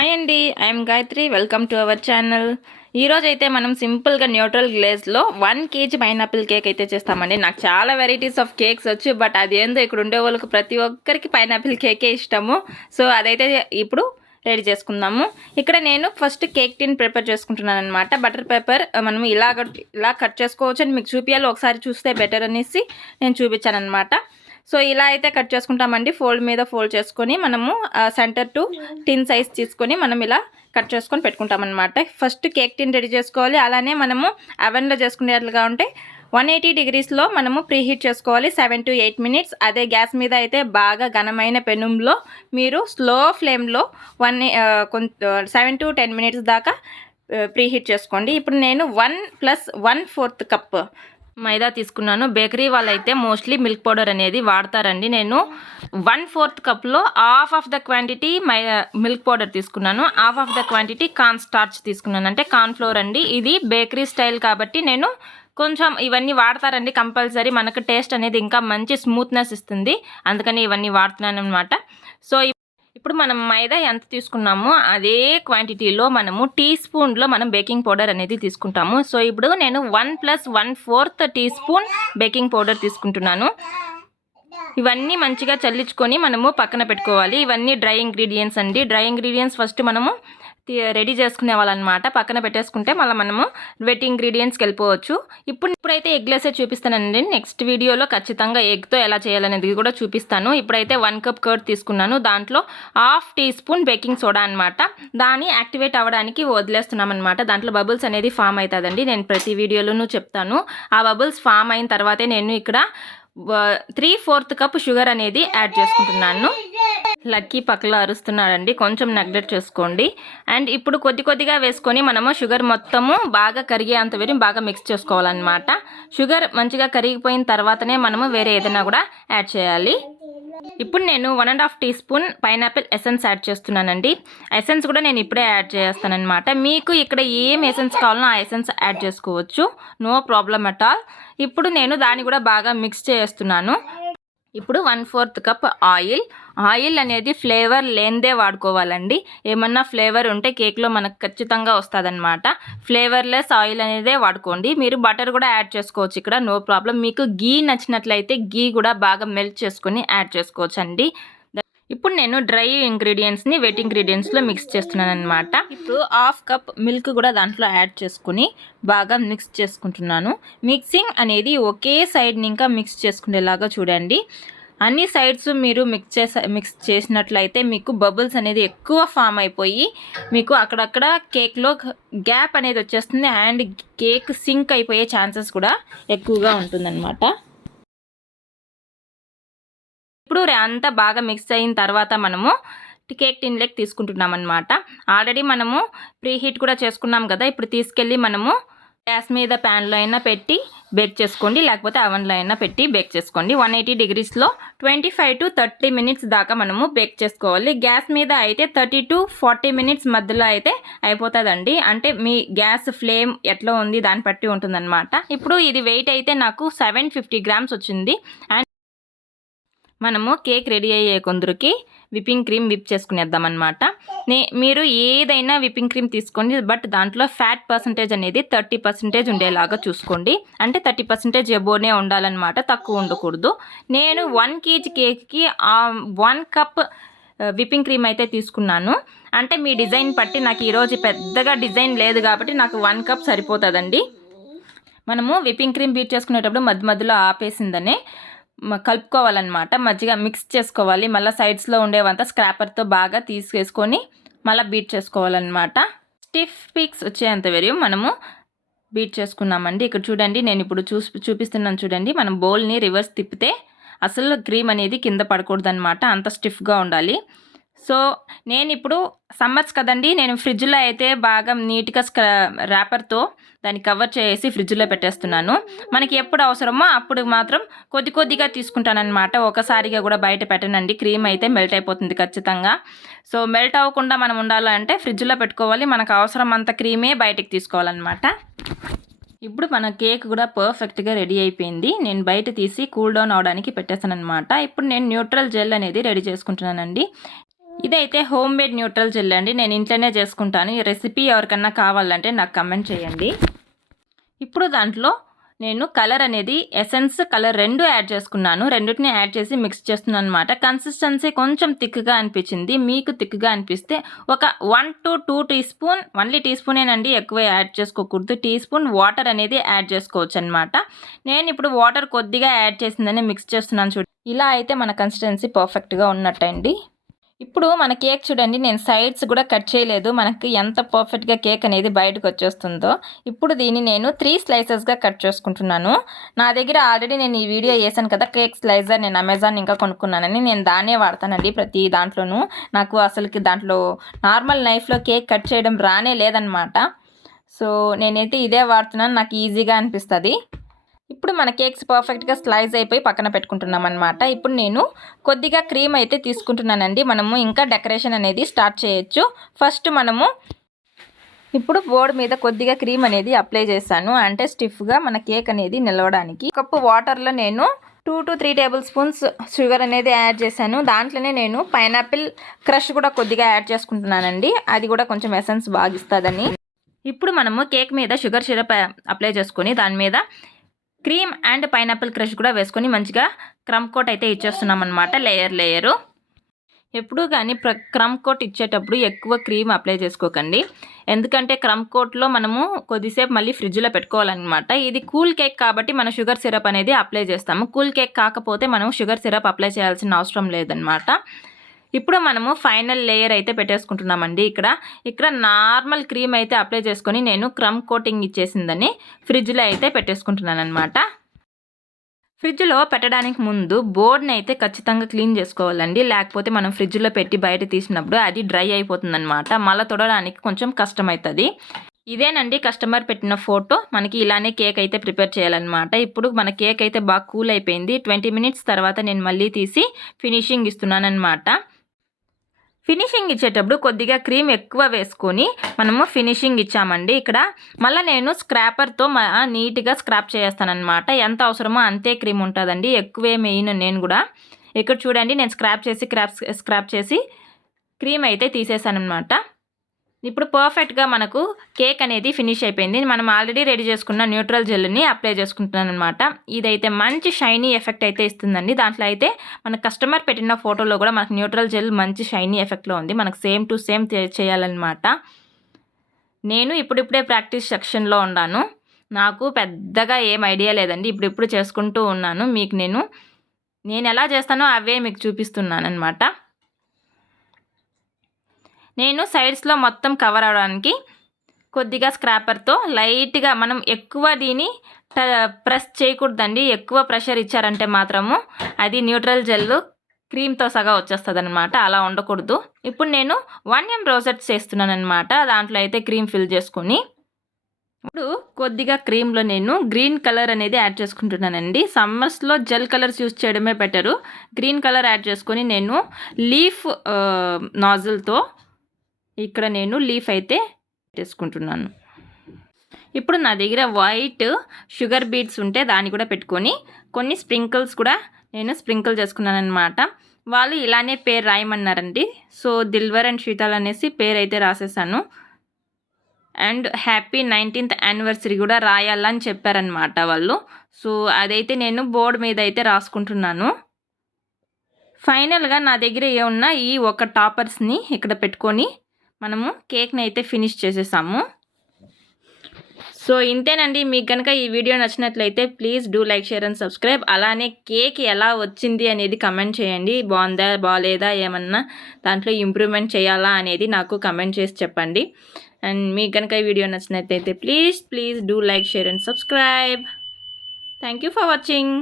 Hi అండి, I'm Gayatri. Welcome to our channel. ఈరోజు అయితే మనం సింపుల్గా న్యూట్రల్ గ్లేజ్లో 1 kg పైనాపిల్ కేక్ అయితే చేస్తామండి. నాకు చాలా వెరైటీస్ ఆఫ్ కేక్స్ వచ్చు, బట్ అదేందో ఇక్కడ ఉండే వాళ్ళకి ప్రతి ఒక్కరికి పైనాపిల్ కేకే ఇష్టము. సో అదైతే ఇప్పుడు రెడీ చేసుకుందాము. ఇక్కడ నేను ఫస్ట్ కేక్ టిన్ ప్రిపేర్ చేసుకుంటున్నాను అనమాట. బటర్ పేపర్ మనం ఇలా కట్ చేసుకోవచ్చు అని మీకు చూపించాలి, ఒకసారి చూస్తే బెటర్ అనేసి నేను చూపించాను అనమాట. సో ఇలా అయితే కట్ చేసుకుంటామండి. ఫోల్డ్ మీద ఫోల్డ్ చేసుకొని మనము సెంటర్ టు టిన్ సైజ్ తీసుకొని మనం ఇలా కట్ చేసుకొని పెట్టుకుంటాం అనమాట. ఫస్ట్ కేక్ టిన్ రెడీ చేసుకోవాలి. అలానే మనము అవెన్లో చేసుకునేట్లుగా ఉంటే 180 degreesలో మనము ప్రీహీట్ చేసుకోవాలి 7 to 8 minutes. అదే గ్యాస్ మీద అయితే బాగా ఘనమైన పెనుంలో మీరు స్లో ఫ్లేమ్లో 7 to 10 minutes దాకా ప్రీహీట్ చేసుకోండి. ఇప్పుడు నేను 1 + 1/4 కప్ మైదా తీసుకున్నాను. బేకరీ వాళ్ళైతే మోస్ట్లీ మిల్క్ పౌడర్ అనేది వాడతారండి. నేను 1/4 కప్లో half of the quantity milk powder తీసుకున్నాను, half of the quantity corn starch తీసుకున్నాను, అంటే కార్న్ ఫ్లోర్ అండి. ఇది బేకరీ స్టైల్ కాబట్టి నేను కొంచెం ఇవన్నీ వాడతారండి కంపల్సరీ. మనకు టేస్ట్ అనేది ఇంకా మంచి స్మూత్నెస్ ఇస్తుంది, అందుకని ఇవన్నీ వాడుతున్నాను అనమాట. సో ఇప్పుడు మనం మైదా ఎంత తీసుకున్నామో అదే క్వాంటిటీలో మనము టీ స్పూన్లో మనం బేకింగ్ పౌడర్ అనేది తీసుకుంటాము. సో ఇప్పుడు నేను 1 + 1/4 teaspoon బేకింగ్ పౌడర్ తీసుకుంటున్నాను. ఇవన్నీ మంచిగా చల్లించుకొని మనము పక్కన పెట్టుకోవాలి. ఇవన్నీ డ్రై ఇంగ్రీడియంట్స్ అండి. డ్రై ఇంగ్రీడియంట్స్ ఫస్ట్ మనము రెడీ చేసుకునే వాళ్ళనమాట. పక్కన పెట్టేసుకుంటే మళ్ళీ మనము వెట్ ఇంగ్రీడియంట్స్కి వెళ్ళిపోవచ్చు. ఇప్పుడైతే ఎగ్లెసే చూపిస్తానండి. నెక్స్ట్ వీడియోలో ఖచ్చితంగా ఎగ్తో ఎలా చేయాలనేది కూడా చూపిస్తాను. ఇప్పుడైతే 1 కప్ కర్డ్ తీసుకున్నాను, దాంట్లో ½ teaspoon బేకింగ్ సోడా అనమాట. దాన్ని యాక్టివేట్ అవ్వడానికి వదిలేస్తున్నాం అనమాట. దాంట్లో బబుల్స్ అనేది ఫామ్ అవుతుందండి. నేను ప్రతి వీడియోలోనూ చెప్తాను. ఆ బబుల్స్ ఫామ్ అయిన తర్వాతే నేను ఇక్కడ 3/4 కప్ షుగర్ అనేది యాడ్ చేసుకుంటున్నాను. లక్కీ పక్కలో అరుస్తున్నాడండి, కొంచెం నెగ్లెక్ట్ చేసుకోండి. అండ్ ఇప్పుడు కొద్దిగా వేసుకొని మనము షుగర్ మొత్తము బాగా కరిగేంత వరకు బాగా మిక్స్ చేసుకోవాలన్నమాట. షుగర్ మంచిగా కరిగిపోయిన తర్వాతనే మనము వేరే ఏదైనా కూడా యాడ్ చేయాలి. ఇప్పుడు నేను 1.5 teaspoon పైనాపిల్ ఎసెన్స్ యాడ్ చేస్తున్నానండి. ఎసెన్స్ కూడా నేను ఇప్పుడే యాడ్ చేస్తానన్నమాట. మీకు ఇక్కడ ఏం ఎసెన్స్ కావాలనో ఆ ఎసెన్స్ యాడ్ చేసుకోవచ్చు, నో ప్రాబ్లం అట్ ఆల్. ఇప్పుడు నేను దాన్ని కూడా బాగా మిక్స్ చేస్తున్నాను. ఇప్పుడు 1/4 కప్ ఆయిల్ అనేది ఫ్లేవర్ లేనిదే వాడుకోవాలండి. ఏమన్నా ఫ్లేవర్ ఉంటే కేక్లో మనకు ఖచ్చితంగా వస్తుందన్నమాట. ఫ్లేవర్లెస్ ఆయిల్ అనేదే వాడుకోండి. మీరు బటర్ కూడా యాడ్ చేసుకోవచ్చు, ఇక్కడ నో ప్రాబ్లం. మీకు గీ నచ్చినట్లయితే గీ కూడా బాగా మెల్ట్ చేసుకొని యాడ్ చేసుకోవచ్చు అండి. ఇప్పుడు నేను డ్రై ఇంగ్రీడియంట్స్ని వెట్ ఇంగ్రీడియంట్స్లో మిక్స్ చేస్తున్నాను అనమాట. ఇప్పుడు ½ కప్ మిల్క్ కూడా దాంట్లో యాడ్ చేసుకుని బాగా మిక్స్ చేసుకుంటున్నాను. మిక్సింగ్ అనేది ఒకే సైడ్ని ఇంకా మిక్స్ చేసుకునేలాగా చూడండి. అన్ని సైడ్స్ మీరు మిక్స్ చేసినట్లయితే మీకు బబుల్స్ అనేది ఎక్కువ ఫామ్ అయిపోయి మీకు అక్కడక్కడ కేక్లో గ్యాప్ అనేది వచ్చేస్తుంది అండ్ కేక్ సింక్ అయిపోయే ఛాన్సెస్ కూడా ఎక్కువగా ఉంటుందన్నమాట. ఇప్పుడు అంతా బాగా మిక్స్ అయిన తర్వాత మనము కేక్ టిన్ లెక్ తీసుకుంటున్నాం అనమాట. ఆల్రెడీ మనము ప్రీహీట్ కూడా చేసుకున్నాం కదా. ఇప్పుడు తీసుకెళ్ళి మనము గ్యాస్ మీద ప్యాన్లో అయినా పెట్టి బేక్ చేసుకోండి, లేకపోతే అవెన్లో అయినా పెట్టి బేక్ చేసుకోండి. 180 degreesలో 25 to 30 minutes దాకా మనము బేక్ చేసుకోవాలి. గ్యాస్ మీద అయితే 30 to 40 minutes మధ్యలో అయితే అయిపోతుందండి. అంటే మీ గ్యాస్ ఫ్లేమ్ ఎట్లా ఉంది దాన్ని బట్టి ఉంటుందన్నమాట. ఇప్పుడు ఇది వెయిట్ అయితే నాకు 750 grams వచ్చింది. అండ్ మనము కేక్ రెడీ అయ్యే కొందరికి విప్పింగ్ క్రీమ్ విప్ చేసుకునేద్దామన్నమాట. మీరు ఏదైనా విప్పింగ్ క్రీమ్ తీసుకోండి, బట్ దాంట్లో ఫ్యాట్ పర్సంటేజ్ అనేది 30% ఉండేలాగా చూసుకోండి. అంటే 30% ఎబోనే ఉండాలన్నమాట, తక్కువ ఉండకూడదు. నేను 1 kg కేక్కి 1 కప్ విప్పింగ్ క్రీమ్ అయితే తీసుకున్నాను. అంటే మీ డిజైన్ బట్టి, నాకు ఈరోజు పెద్దగా డిజైన్ లేదు కాబట్టి నాకు 1 కప్ సరిపోతుందండి. మనము విప్పింగ్ క్రీమ్ బీట్ చేసుకునేటప్పుడు మధ్యలో ఆపేసిందనే కలుపుకోవాలన్నమాట. మజ్జిగ మిక్స్ చేసుకోవాలి. మళ్ళీ సైడ్స్లో ఉండేవంతా స్క్రాపర్తో బాగా తీసేసుకొని మళ్ళీ బీట్ చేసుకోవాలన్నమాట. స్టిఫ్ పీక్స్ వచ్చేంత వరకు మనము బీట్ చేసుకున్నామండి. ఇక్కడ చూడండి, నేను ఇప్పుడు చూపిస్తున్నాను చూడండి. మనం బౌల్ని రివర్స్ తిప్పితే అసలు క్రీమ్ అనేది కింద పడకూడదన్నమాట, అంత స్టిఫ్గా ఉండాలి. సో నేను ఇప్పుడు సమ్మర్స్ కదండి, నేను ఫ్రిడ్జ్లో అయితే బాగా నీట్గా ర్యాపర్తో దాన్ని కవర్ చేసి ఫ్రిడ్జ్లో పెట్టేస్తున్నాను. మనకి ఎప్పుడు అవసరమో అప్పుడు మాత్రం కొద్దిగా తీసుకుంటానన్నమాట. ఒకసారిగా కూడా బయట పెట్టనండి, క్రీమ్ అయితే మెల్ట్ అయిపోతుంది ఖచ్చితంగా. సో మెల్ట్ అవ్వకుండా మనం ఉండాలంటే ఫ్రిడ్జ్లో పెట్టుకోవాలి. మనకు అవసరం అంత క్రీమే బయటకు తీసుకోవాలన్నమాట. ఇప్పుడు మన కేక్ కూడా పర్ఫెక్ట్గా రెడీ అయిపోయింది. నేను బయట తీసి కూల్ డౌన్ అవడానికి పెట్టేస్తాను అనమాట. ఇప్పుడు నేను న్యూట్రల్ జెల్ అనేది రెడీ చేసుకుంటున్నానండి. ఇదైతే హోమ్ మేడ్ న్యూట్రల్ జెల్ అండి. నేను ఇంట్లోనే చేసుకుంటాను. ఈ రెసిపీ ఎవరికన్నా కావాలంటే నాకు కమెంట్ చేయండి. ఇప్పుడు దాంట్లో నేను కలర్ అనేది ఎసెన్స్ కలర్ 2 యాడ్ చేసుకున్నాను. రెండిటిని యాడ్ చేసి మిక్స్ చేస్తున్నాను అనమాట. కన్సిస్టెన్సీ కొంచెం థిక్గా అనిపించింది. మీకు థిక్గా అనిపిస్తే ఒక 1 to 2 టీ స్పూన్, ఓన్లీ టీ స్పూనేనండి, ఎక్కువ యాడ్ చేసుకోకూడదు. టీ స్పూన్ వాటర్ అనేది యాడ్ చేసుకోవచ్చు అనమాట. నేను ఇప్పుడు వాటర్ కొద్దిగా యాడ్ చేసిందని మిక్స్ చేస్తున్నాను చూడండి. ఇలా అయితే మన కన్సిస్టెన్సీ పర్ఫెక్ట్గా ఉన్నట్టండి. ఇప్పుడు మన కేక్ చూడండి, నేను సైడ్స్ కూడా కట్ చేయలేదు. మనకి ఎంత పర్ఫెక్ట్గా కేక్ అనేది బయటకు వచ్చేస్తుందో. ఇప్పుడు దీన్ని నేను 3 స్లైసెస్గా కట్ చేసుకుంటున్నాను. నా దగ్గర ఆల్రెడీ నేను ఈ వీడియో చేశాను కదా, కేక్ స్లైసర్ నేను అమెజాన్ ఇంకా కొనుక్కున్నానని. నేను దాన్నే వాడతానండి ప్రతి దాంట్లోనూ. నాకు అసలుకి దాంట్లో నార్మల్ నైఫ్లో కేక్ కట్ చేయడం రానే లేదనమాట. సో నేనైతే ఇదే వాడుతున్నాను, నాకు ఈజీగా అనిపిస్తుంది. ఇప్పుడు మన కేక్స్ పర్ఫెక్ట్గా స్లైస్ అయిపోయి పక్కన పెట్టుకుంటున్నాం అనమాట. ఇప్పుడు నేను కొద్దిగా క్రీమ్ అయితే తీసుకుంటున్నానండి. మనము ఇంకా డెకరేషన్ అనేది స్టార్ట్ చేయొచ్చు. ఫస్ట్ మనము ఇప్పుడు బోర్డు మీద కొద్దిగా క్రీమ్ అనేది అప్లై చేశాను, అంటే స్టిఫ్గా మన కేక్ అనేది నిలవడానికి. కప్పు వాటర్లో నేను 2 to 3 టేబుల్ స్పూన్స్ షుగర్ అనేది యాడ్ చేశాను. దాంట్లోనే నేను పైనాపిల్ క్రష్ కూడా కొద్దిగా యాడ్ చేసుకుంటున్నానండి. అది కూడా కొంచెం ఎసెన్స్ బాగా ఇస్తుందని. ఇప్పుడు మనము కేక్ మీద షుగర్ సిరప్ అప్లై చేసుకొని దాని మీద క్రీమ్ అండ్ పైనాపిల్ క్రష్ కూడా వేసుకొని మంచిగా క్రమ్ కోట్ అయితే ఇచ్చేస్తున్నాం అనమాట, లేయరు. ఎప్పుడు కానీ క్రమ్ కోట్ ఇచ్చేటప్పుడు ఎక్కువ క్రీమ్ అప్లై చేసుకోకండి, ఎందుకంటే క్రమ్ కోట్లో మనము కొద్దిసేపు మళ్ళీ ఫ్రిడ్జ్లో పెట్టుకోవాలన్నమాట. ఇది కూల్ కేక్ కాబట్టి మనం షుగర్ సిరప్ అనేది అప్లై చేస్తాము. కూల్ కేక్ కాకపోతే మనం షుగర్ సిరప్ అప్లై చేయాల్సిన అవసరం లేదనమాట. ఇప్పుడు మనము ఫైనల్ లేయర్ అయితే పెట్టేసుకుంటున్నామండి. ఇక్కడ నార్మల్ క్రీమ్ అయితే అప్లై చేసుకొని నేను క్రమ్ కోటింగ్ ఇచ్చేసిందని ఫ్రిడ్జ్లో అయితే పెట్టేసుకుంటున్నాను అనమాట. ఫ్రిడ్జ్లో పెట్టడానికి ముందు బోర్డ్ని అయితే ఖచ్చితంగా క్లీన్ చేసుకోవాలండి, లేకపోతే మనం ఫ్రిడ్జ్లో పెట్టి బయట తీసినప్పుడు అది డ్రై అయిపోతుందన్నమాట. మళ్ళీ తొడడానికి కొంచెం కష్టమవుతుంది. ఇదేనండి కస్టమర్ పెట్టిన ఫోటో. మనకి ఇలానే కేక్ అయితే ప్రిపేర్ చేయాలన్నమాట. ఇప్పుడు మన కేక్ అయితే బాగా కూల్ అయిపోయింది. 20 మినిట్స్ తర్వాత నేను మళ్ళీ తీసి ఫినిషింగ్ ఇస్తున్నాను అనమాట. ఫినిషింగ్ ఇచ్చేటప్పుడు కొద్దిగా క్రీమ్ ఎక్కువ వేసుకొని మనము ఫినిషింగ్ ఇచ్చామండి. ఇక్కడ మళ్ళీ నేను స్క్రాపర్తో నీట్గా స్క్రాప్ చేస్తానన్నమాట. ఎంత అవసరమో అంతే క్రీమ్ ఉంటుందండి, ఎక్కువే మెయిన్. నేను కూడా ఇక్కడ చూడండి, నేను స్క్రాప్ చేసి క్రీమ్ అయితే తీసేసానమాట. ఇప్పుడు పర్ఫెక్ట్గా మనకు కేక్ అనేది ఫినిష్ అయిపోయింది. మనం ఆల్రెడీ రెడీ చేసుకున్న న్యూట్రల్ జెల్ని అప్లై చేసుకుంటున్నాను అనమాట. ఇదైతే మంచి షైనీ ఎఫెక్ట్ అయితే ఇస్తుందండి. దాంట్లో అయితే మన కస్టమర్ పెట్టిన ఫోటోలో కూడా మనకు న్యూట్రల్ జెల్ మంచి షైనీ ఎఫెక్ట్లో ఉంది. మనకు సేమ్ టు సేమ్ చేయాలన్నమాట. నేను ఇప్పుడిప్పుడే ప్రాక్టీస్ సెక్షన్లో ఉన్నాను, నాకు పెద్దగా ఏం ఐడియా లేదండి. ఇప్పుడు చేసుకుంటూ ఉన్నాను. మీకు నేను ఎలా చేస్తానో అవే మీకు చూపిస్తున్నాను అనమాట. నేను సైడ్స్లో మొత్తం కవర్ అవడానికి కొద్దిగా స్క్రాపర్తో లైట్గా, మనం ఎక్కువ దీన్ని ప్రెస్ చేయకూడదండి. ఎక్కువ ప్రెషర్ ఇచ్చారంటే మాత్రము అది న్యూట్రల్ జెల్ క్రీమ్తో సగా వచ్చేస్తుంది అనమాట, అలా ఉండకూడదు. ఇప్పుడు నేను 1M రోజెట్స్ చేస్తున్నాను అనమాట. దాంట్లో అయితే క్రీమ్ ఫిల్ చేసుకొని ఇప్పుడు కొద్దిగా క్రీమ్లో నేను గ్రీన్ కలర్ అనేది యాడ్ చేసుకుంటున్నానండి. సమ్మర్స్లో జెల్ కలర్స్ యూజ్ చేయడమే బెటరు. గ్రీన్ కలర్ యాడ్ చేసుకొని నేను లీఫ్ నాజిల్తో ఇక్కడ నేను లీఫ్ అయితే పెట్టేసుకుంటున్నాను. ఇప్పుడు నా దగ్గర వైట్ షుగర్ బీడ్స్ ఉంటే దాన్ని కూడా పెట్టుకొని కొన్ని స్ప్రింకిల్స్ కూడా నేను స్ప్రింకిల్ చేసుకున్నాను అనమాట. వాళ్ళు ఇలానే పేరు రాయమన్నారండి. సో దిల్వర్ అండ్ శీతల్ అనేసి పేరు అయితే రాసేసాను. అండ్ హ్యాపీ 19th యానివర్సరీ కూడా రాయాలని చెప్పారనమాట వాళ్ళు. సో అదైతే నేను బోర్డు మీద అయితే రాసుకుంటున్నాను. ఫైనల్గా నా దగ్గర ఏమున్నా ఈ ఒక టాపర్స్ని ఇక్కడ పెట్టుకొని మనము కేక్ని అయితే ఫినిష్ చేసేసాము. సో ఇంతేనండి. మీకు కనుక ఈ వీడియో నచ్చినట్లయితే please do like, share and subscribe. అలానే కేక్ ఎలా వచ్చింది అనేది కమెంట్ చేయండి. బాగుందా బాగాలేదా, ఏమన్నా దాంట్లో ఇంప్రూవ్మెంట్ చేయాలా అనేది నాకు కమెంట్ చేసి చెప్పండి. అండ్ మీకు కనుక ఈ వీడియో నచ్చినట్లయితే please do like, share and subscribe. Thank you for watching.